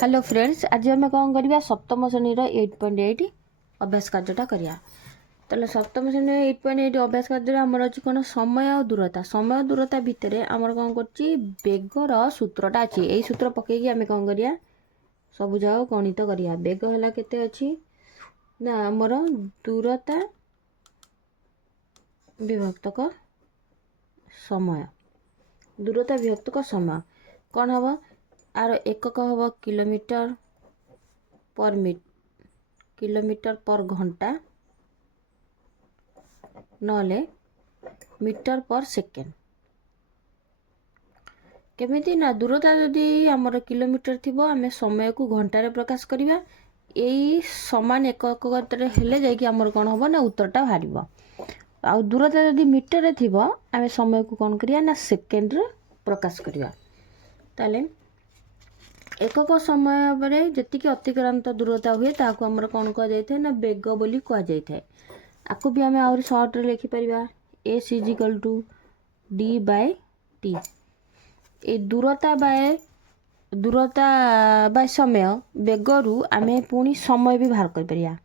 Hello friends, आज आम कौन करवा सप्तम श्रेणी 8.8 अभ्यास कार्यटा करिया। ताले सप्तम श्रेणी 8.8 अभ्यास कार्य आमर अच्छी कौन समय और दूरता। समय दूरता भितर आमर कौन कर बेगर सूत्रटा अच्छी। यही सूत्र पकईकि आम कौन करिया सब जगह गणित करिया। बेग है केते अच्छी ना आमर दूरता विभक्तक समय। दूरता विभक्तक समय कौन हम आर एकक हम किलोमीटर पर घंटा नले मीटर पर सेकेंड। केमिति ना दूरता जदि आमर किलोमीटर थिबो आमे समय को घंटारे प्रकाश करिबा। एई समान एकक हेले जाइकि आमर कोन हबो ना उत्तरटा बाहरिबो। आ दूरता जदि मीटर रे थिबो आमे समय को कोन करिया ना सेकेंड रे प्रकाश करिया। ताले एकक समय बरे जतिकि अतिक्रांत दूरता हुए ताकू आमर कोन कह जाय ना बेग बोली कह जाय। आकु भी आमे और शॉर्ट रे लिखि परिबा s = d/t। ए दूरता बाय समय बेगरु आमे पुणी समय भी बाहर कर परिया।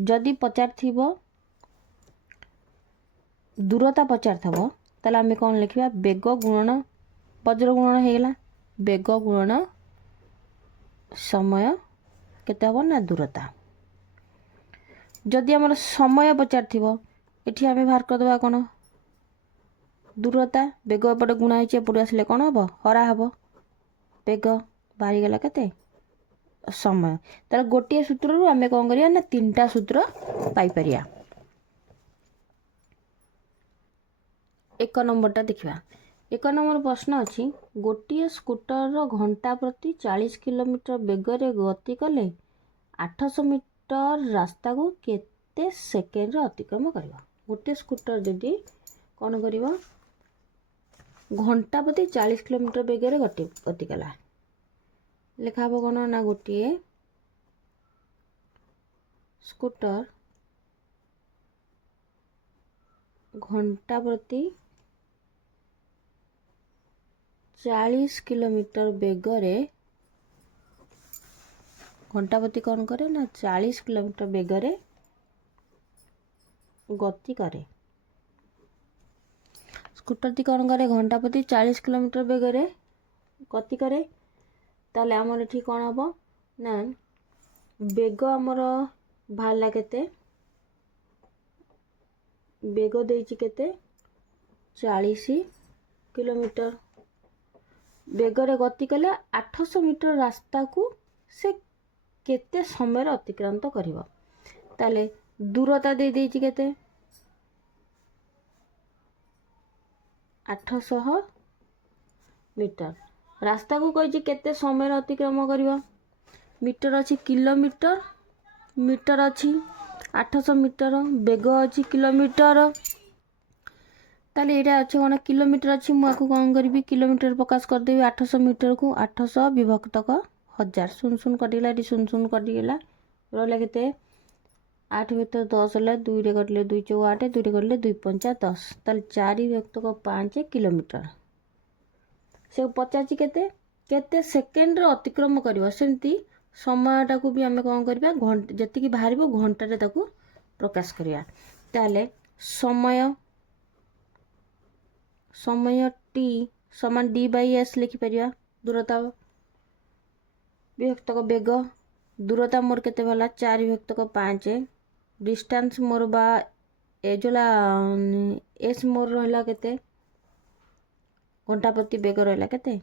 जदि पचार थिबो दूरता पचार थबो ताले आमे कोन लिखिबा बेग गुणन वज्र गुणन हेगला बेग गुणन समय केते हबो ना दूरता। जदि आमर समय पचार थिबो एठी आमे बाहर कर दबा कोन दूरता बेग एपटे गुणा होइचे एपटे आसले कोन हबो हरा हबो बेग बाहरी गला केते समय। तार गोटे सूत्र रु आमे कोन करिया ना तीनटा सूत्र पाई परिया। एक नंबरटा देखिबा। एक नंबर प्रश्न अच्छी गोटे स्कूटर घंटा प्रति 40 किलोमीटर बेगर गति कले 800 मीटर रास्ता को केते सेकेंड अतिक्रम करवा। गोटे स्कूटर जदि कौन कर घंटा प्रति 40 किलोमीटर बेगर गति कला लिखा हम कौन ना गोटे स्कूटर घंटा प्रति 40 किलोमीटर बेगरे घंटा प्रति कौन करे ना 40 किलोमीटर बेगरे गति करे। स्कूटर टी कौन करे घंटा प्रति 40 किलोमीटर बेगरे गति करे। ताले आमर एठी कौन हबो ना बेग आमर भाला केते बेग देइछि केते 40 किलोमीटर बेगरे गति कले 800 मीटर रास्ता को से केते समय अतिक्रांत करिवो। ताले दूरता दे देइछि केते 800 मीटर रास्ता को कहिछि केते समय अतिक्रम करिवो। मीटर अछि किलोमीटर मीटर अछि 800 मीटर बेग अछि किलोमीटर। ताले एटा अछि कोन किलोमीटर अछि मु आकु कोन करबी किलोमीटर प्रकाश कर देबी 800 मीटर को 800 विभक्तक 1000 शून्य शून्य कटिला एटी शून्य शून्य कटिला रहला केते 8 भीतर 10 होला 2 रे कटले 2 4 8 2 रे कटले 2 5 10 ताले 4 विभक्तक 5 किलोमीटर से पचाची केते केते सेकेंड रे अतिक्रम करबो। सेमती समयटा को भी आमे कोन करबा घंटा जति कि बाहरिबो घंटा रे ताकू प्रकाश करिया। ताले समय t समान d/s लिखि परिया। दूरता विभक्तक बेग दूरता मोर केते भला 4 विभक्तक 5 डिस्टेंस मोर बा एजला s मोर रहला केते घंटा प्रति बेग रहला केते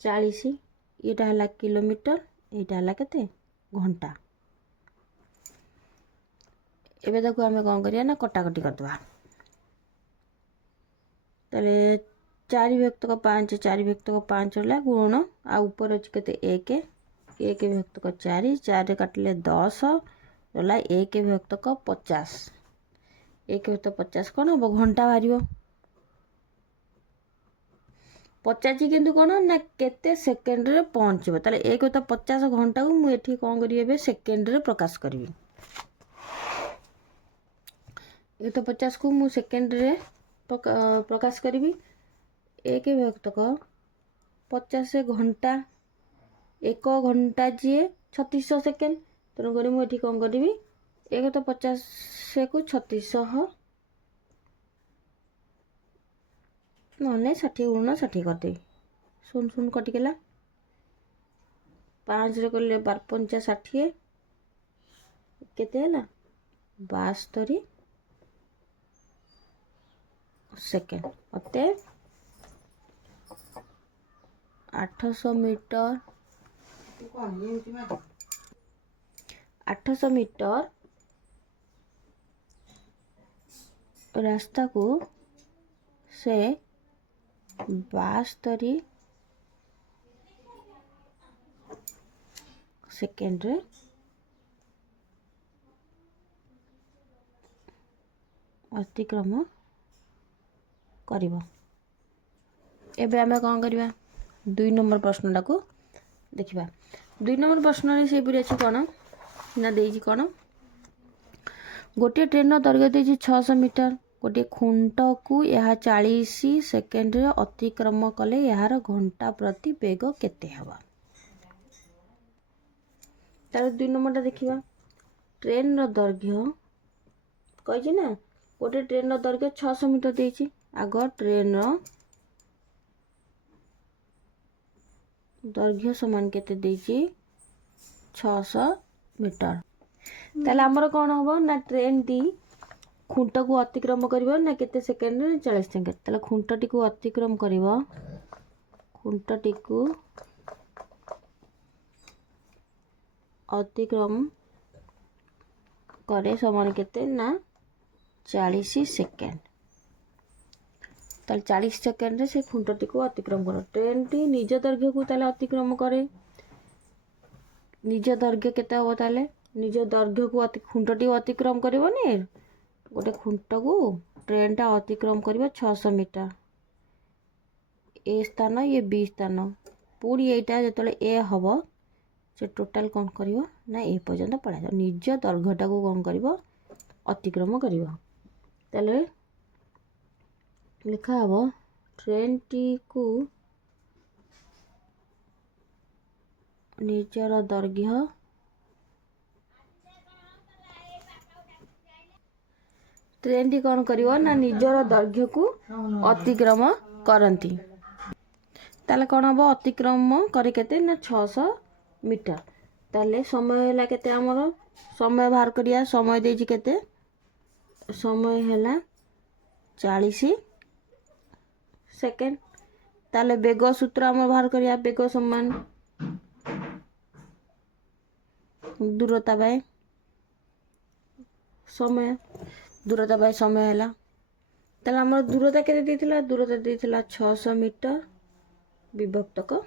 40 एटा हला किलोमीटर एटा हला केते घंटा। एबे देखो आमे कोन करिया ना कटाकटी कर दबा। ताले 4 विभक्तक 5 4 विभक्तक 5 होला गुण आ ऊपर अछि केते 1 1 विभक्तक 4 4 रे काटले 10 होला 1 विभक्तक 50 1 विभक्तक 50 कोन हो घंटा बाहरिबो 50 किंतु कोन ना केते सेकेंड रे पहुंचबो। ताले 1 विभक्तक 50 घंटा को मु एठी कोन करिबे बे सेकेंड रे प्रकाश करबी। 1 विभक्तक 50 को मु सेकेंड रे प्रकाश करी 1 विभक्तक 50 घंटा एक घंटा जी 3600 सेकेंड तेणुक मुझे कौन करी एक तो 50 को 3600 ना 60 गुण 60 करदेवी 0 कटिगला 5 कले 12 पंचा 60 केते 72 सेकेंड अते 800 मीटर 800 मीटर रास्ता को से 72 सेकेंड रे अतिक्रम करिबो। एबे आमे कौन करिबा 2 नंबर प्रश्नटा को देखिबा। 2 नंबर प्रश्न रे से पुरी अछि कोन ना देइछि कोन गोटे ट्रेन दैर्घ्य देइछि 600 मीटर गोटे खुंट को यह 40 सेकेंड रे अतिक्रम कले यार घंटा प्रति वेग केते हवा। तार 2 नंबरटा देखिबा ट्रेन रो दैर्घ्य कहिछि ना गोटे ट्रेन रो दैर्घ्य 600 मीटर देइछि आग ट्रेन रो दैर्घ्य समान केते देइछि 600 मीटर। ताले हमर कोन हबो ना ट्रेन टी खुंट को अतिक्रम करिवो ना केते सेकेंड रे 40 सेकेंड ताले खुंट टी को अतिक्रम करिवो खुंट टी को अतिक्रम करे समान केते ना 40 सेकेंड ताले 40 सेकेंड रे से खुंट टी को अतिक्रम करो ट्रेन टी निज दैर्घ्य को ताले अतिक्रम करे निज दैर्घ्य केते हो ताले निज दैर्घ्य को खुंट टी अतिक्रम करिवोनी गोटे खुंट को ट्रेन टा अतिक्रम करिवो 600 मीटर ए स्थान ये बी स्थान पूरी एटा जेतले ए हबो से टोटल कौन करिवो ना ए पर्यंत पळा निज दैर्घ्यटा को कौन करिवो अतिक्रम करिवो ताले लिखा हबो ट्रेन टी को निजर दैर्घ्य ट्रेन टी कौन करिवो ना निजर दैर्घ्य को अतिक्रम करंती ताले कौन हबो अतिक्रम करी केते ना 600 मीटर ताले समय हैला केते हमर समय बाहर करिया समय देछि केते समय हैला 40 सेकेंड ताले वेग सूत्र हम बाहर करिया वेग समान दूरता बाय समय दूरता बाय समय हैला ताले हमर दूरता केते देथिला दूरता देथिला 600 मीटर विभक्त को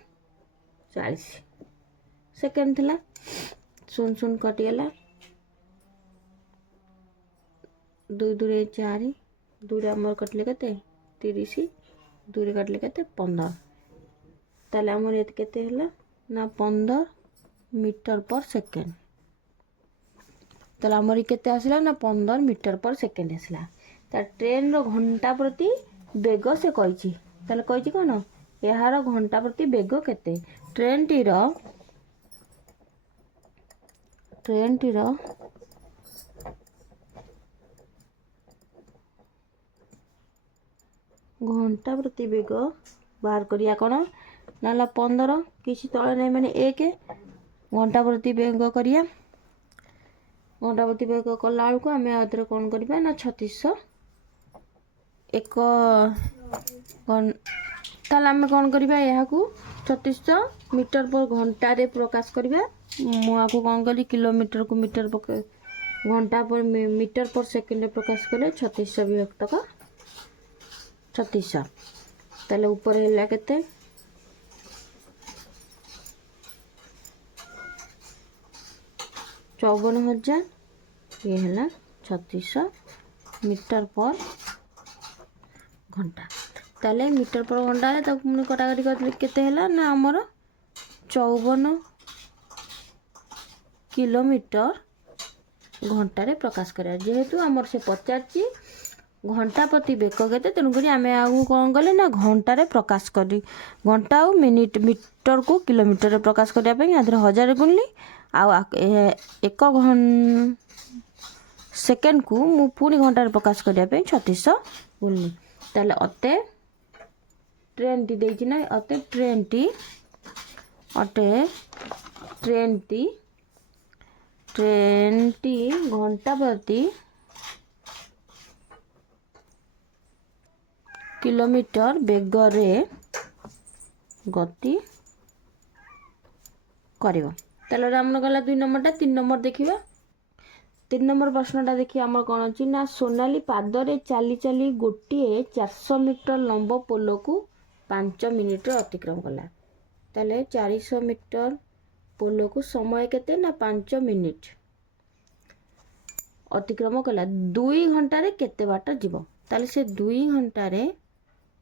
40 सेकेंड थिला 0 कटि गेला 2 2 4 2 हमर कटले केते 30 2 कटले केते 15 ताले हमर एत केते हैला ना 15 मीटर पर सेकेंड ताले हमर केते आसिला ना 15 मीटर पर सेकेंड आसिला ता ट्रेन रो घंटा प्रति वेग से कहिछि ताले कहिछि कोन यार घंटा प्रति वेग केते ट्रेन टी रो घंटा प्रति वेग बाहर करिया कोन नाला 15 किसी तळे नै माने 1 घंटा प्रति वेग करिया घंटा प्रति वेग कला को हमें आदर कोन करबा ना 3600 एक ताले हमें कोन करबा यहा को 3600 मीटर पर घंटा रे प्रकाश करबा मु आको कोन कली किलोमीटर को मीटर पर घंटा पर मीटर पर सेकेंड प्रकाश कले 3600 विभक्त का 3600 ताले ऊपर हैला केते 54,000 ये है 3600 मीटर पर घंटा ताले मीटर पर घंटा है तक मुझे कटाकटी कर केते हैला ना हमर 54 किलोमीटर घंटा रे प्रकाश करे जेहेतु हमर से 50 घंटा प्रति बेग केते तेणुक आम आगे कौन कले ना घंटार प्रकाश करी घंटा आ मिनिट मीटर को किलोमीटर प्रकाश करने या 1000 गुणली एक सेकेंड को मु पुणी घंटार प्रकाश करने 3600 गुणली ताले अते ट्रेन टी देछि ना अते ट्रेन टी घंटा प्रति किलोमीटर बेगरे गति करिवो ताले हमन गला 2 नंबरटा 3 नंबर देखिबा 3 नंबर प्रश्नटा देखि हमर कोन अछि ना सोनाली पादरे चाली चाली गोटिए 400 मीटर लंब पोलो को 5 मिनिट अतिक्रम कला ताले 400 मीटर पोलो को समय केते ना 5 मिनिट अतिक्रम कला 2 घंटा रे केते बाट जीवो ताले से 2 घंटा रे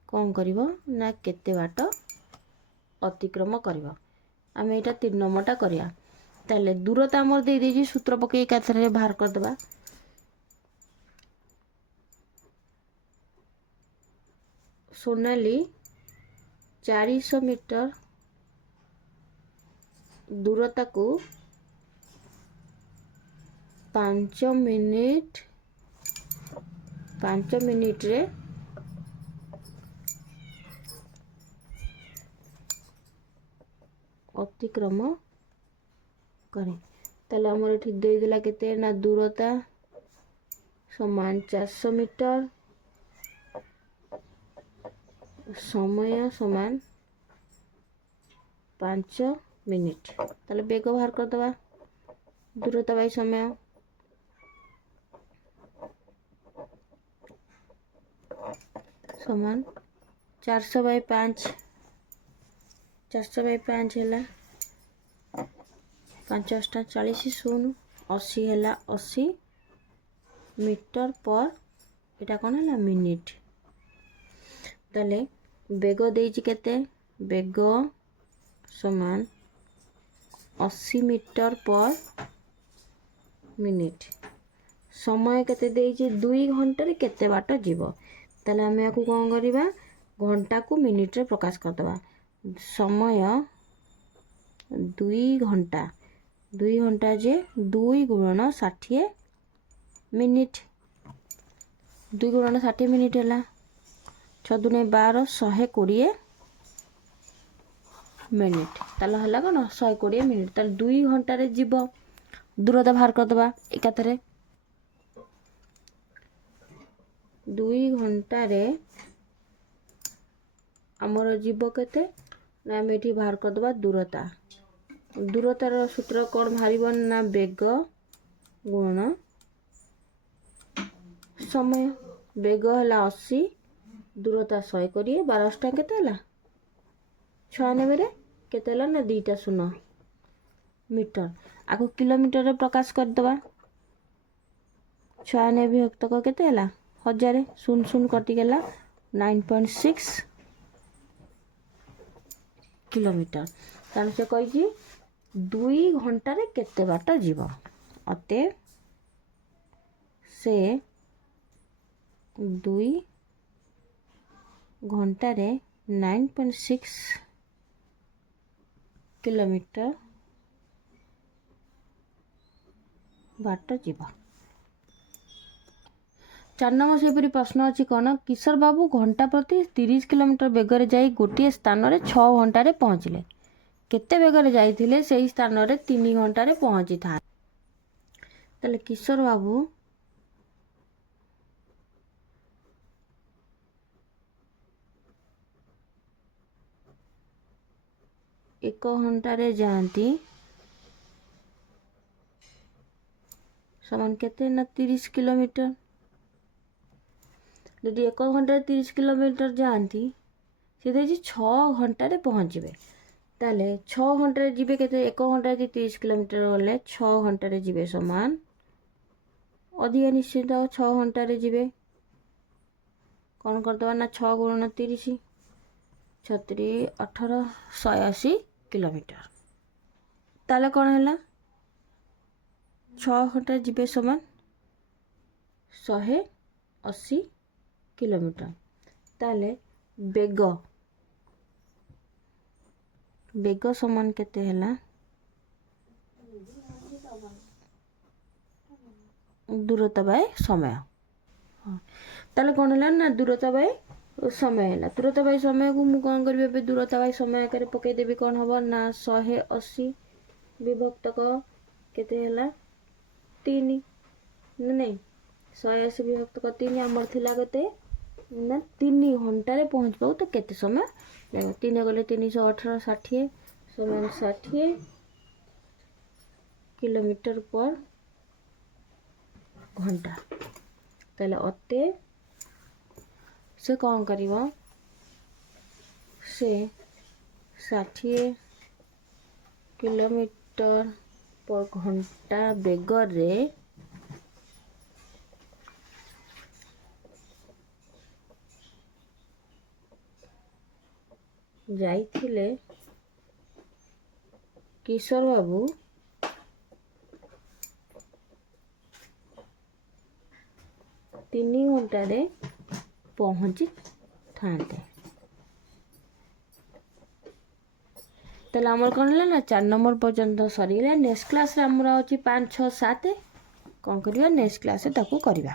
कौन करिवो ना केते बाट अतिक्रम करिवो आम एटा 3 नंबरटा करिया ताले दूरता हमर दे देजी सूत्र पके एकाथरे बाहर कर देबा सोनाली 400 मीटर दूरता को 5 मिनिट रे अतिक्रम करे ताले हमर एठी दे देला केते ना दूरता समान 400 मीटर समय समान 5 मिनिट ताले बेग बाहर कर दबा दूरता बाई समय समान 400/5 400/5 है 5 8 40 0 80 है 80 मीटर पर एटा कौन है मिनिट ताले बेग देछि केते बेग समान 80 मीटर पर मिनिट समय केते देछि 2 घंटा रे केते बाट जीवो ताले हम याकू कोन करिबा घंटा को मिनिट रे प्रकाश कर दबा समय 2 घंटा जे 2 गुणन 60 मिनिट 2 गुणन 60 मिनिट है 6 दुने 12 120 मिनिट ताले हला कोन 120 मिनिट ताले 2 घंटा रे जीव दूरता बाहर कर दबा एकाथरे 2 घंटा रे हमर जीव केते ना हम एठी बाहर कर दबा दूरतार सूत्र कौन बाहर ना बेग गुणन समय बेग है 80 दूरता 120 12 केते 96 रे केते ना 2टा 0 मीटर आगो किलोमीटर रे प्रकाश कर दबा 96 विभक्त केते 1000 0 कटि गेला 9.6 किलोमीटर तान से कहि 2 घंटा रे केते बाट जीव अते से 2 घंटा रे 9.6 किलोमीटर बाट जीव 4 नंबर सेपरी प्रश्न अच्छी कौन किशोर बाबू घंटा प्रति 30 किलोमीटर बेगर जाई गोटे स्थान रे 6 घंटा रे पहुँचले केते बेगर जाइथिले सेही स्थान रे 3 घंटा रे पहुँची था ताले किशोर बाबू एक घंटा रे जाती समान केते ना 30 किलोमीटर यदि 1 घंटा 30 किलोमीटर जाती से 6 घंटा रे पहुँचे ताले 6 घंटा रे जीवे केते 1 घंटा 30 किलोमीटर गले 6 घंटा रे जीवे समान अधिक निश्चित 6 घंटा रे जीवे कौन करदबा ना 6 गुणन 30 36 18 180 किलोमीटर ताले कौन है 6 घंटा जीवे समान 180 किलोमीटर ताले बेग बेग समान केते हैला दूरता बाय समय ताले कौन है ना दूरता बाय समय है दूरता बाय समय को मुझे कौन करी दूरता बाय समय आकार पकईदेवी कौन हम ना 180 विभक्त केते हैला 3 नहीं 180 विभक्त 3 आमर थिला केते ना 3 घंटे पहुँच पाऊ तो केते समय लगे 3 गले 318 60 समान 60 किलोमीटर पर घंटा ताले अते से कौन करिवो से 60 किलोमीटर पर घंटा बेग रे जाइथिले किशोर बाबू 3 घंटा रे पहुँची थांते ताले आमर कौन है ना 4 नंबर पर्यंत सरीगला नेक्स्ट क्लास रे आमर अछि 5 6 7 कौन करिया नेक्स्ट क्लास रे ताकू करिवा।